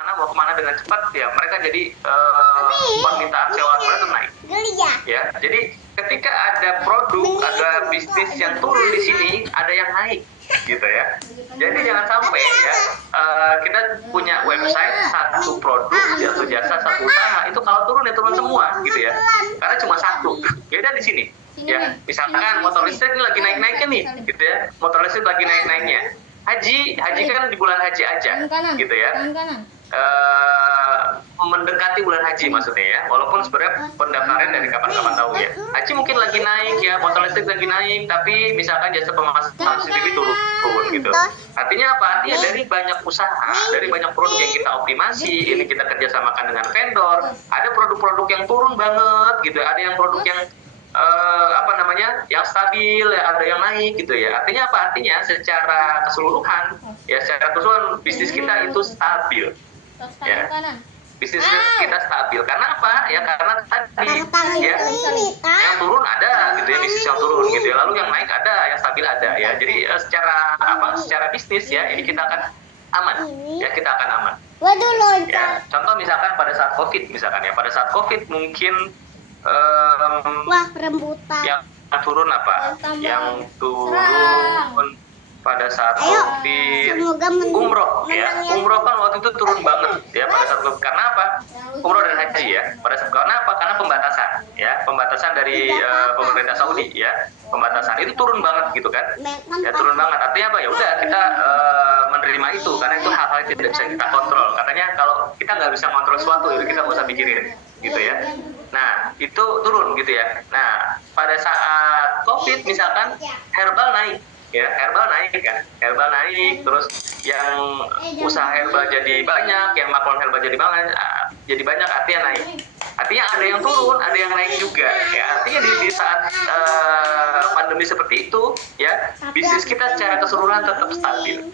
mana mau kemana dengan cepat ya mereka jadi permintaan sewa itu naik ya. Jadi ketika ada produk, ada bisnis yang turun di sini, ada yang naik gitu ya. Jadi jangan sampai ya kita punya website satu produk, satu jasa, satu usaha itu kalau turun ya turun semua gitu ya. Karena cuma satu. Beda di sini ya. Misalkan motor listrik ini lagi naik-naiknya nih gitu ya. Motor listrik lagi naik-naiknya. Haji kan di bulan haji aja gitu ya. Mendekati bulan haji maksudnya ya, walaupun sebenarnya pendaftaran dari kapan-kapan tahu ya. Haji mungkin lagi naik ya, motor listrik lagi naik, tapi misalkan jasa pemasangan CCTV turun gitu. Artinya apa? Artinya dari banyak usaha, dari banyak produk yang kita optimasi, ini kita kerjasamakan dengan vendor, ada produk-produk yang turun banget gitu, ada yang produk yang yang stabil, ya, ada yang naik gitu ya. Artinya apa? Artinya secara keseluruhan ya, secara keseluruhan bisnis kita itu stabil. Ya, bisnis kita stabil. Karena apa? Ya karena tadi ya yang turun ada gitu ya, bisnis yang turun gitu ya. Lalu yang naik ada, yang stabil ada ya. Jadi secara bisnis ya ini kita akan aman. Ya kita akan aman. Ya, contoh misalkan pada saat COVID misalkan ya, pada saat COVID mungkin yang turun apa? Yang turun pada saat COVID umroh ya. Umroh kan waktu itu turun banget ya pada saat COVID. Karena apa? Umroh dan haji ya. Karena apa? Karena pembatasan ya, pembatasan dari pemerintah Saudi ya. Pembatasan itu turun banget gitu kan. Ya turun banget. Artinya apa? Ya udah kita menerima itu karena itu hal-hal yang tidak bisa kita kontrol. Katanya kalau kita nggak bisa kontrol sesuatu ya kita nggak usah pikirin gitu ya. Nah itu turun gitu ya. Nah pada saat COVID misalkan herbal naik ya, herbal naik kan, herbal naik, terus yang usaha herbal jadi banyak, yang maklon herbal jadi banyak, artinya naik. Artinya ada yang turun, ada yang naik juga ya. Artinya di saat pandemi seperti itu ya, bisnis kita secara keseluruhan tetap stabil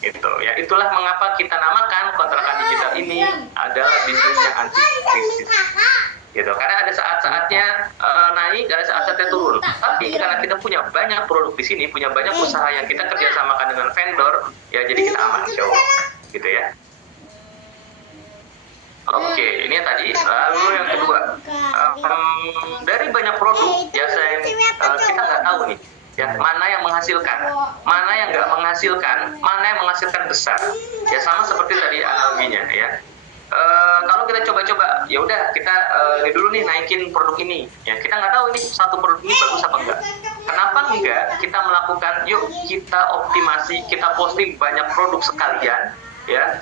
gitu ya. Itulah mengapa kita namakan kontrakan digital ini adalah bisnis yang anti krisis gitu, karena ada saat-saatnya naik, ada saat-saatnya turun. Tapi karena kita punya banyak produk di sini, punya banyak usaha yang kita kerjasamakan dengan vendor, ya jadi kita aman, insya Allah, gitu ya. Oke, ini yang tadi. Lalu yang kedua, dari banyak produk jasa yang kita nggak tahu nih, ya mana yang menghasilkan, mana yang nggak menghasilkan, mana yang menghasilkan besar. Ya sama seperti tadi analoginya ya. Kalau kita coba-coba, ya udah kita ini dulu nih naikin produk ini. Ya kita nggak tahu ini satu produk ini bagus apa enggak. Kenapa enggak kita melakukan? Yuk kita optimasi, kita posting banyak produk sekalian, ya.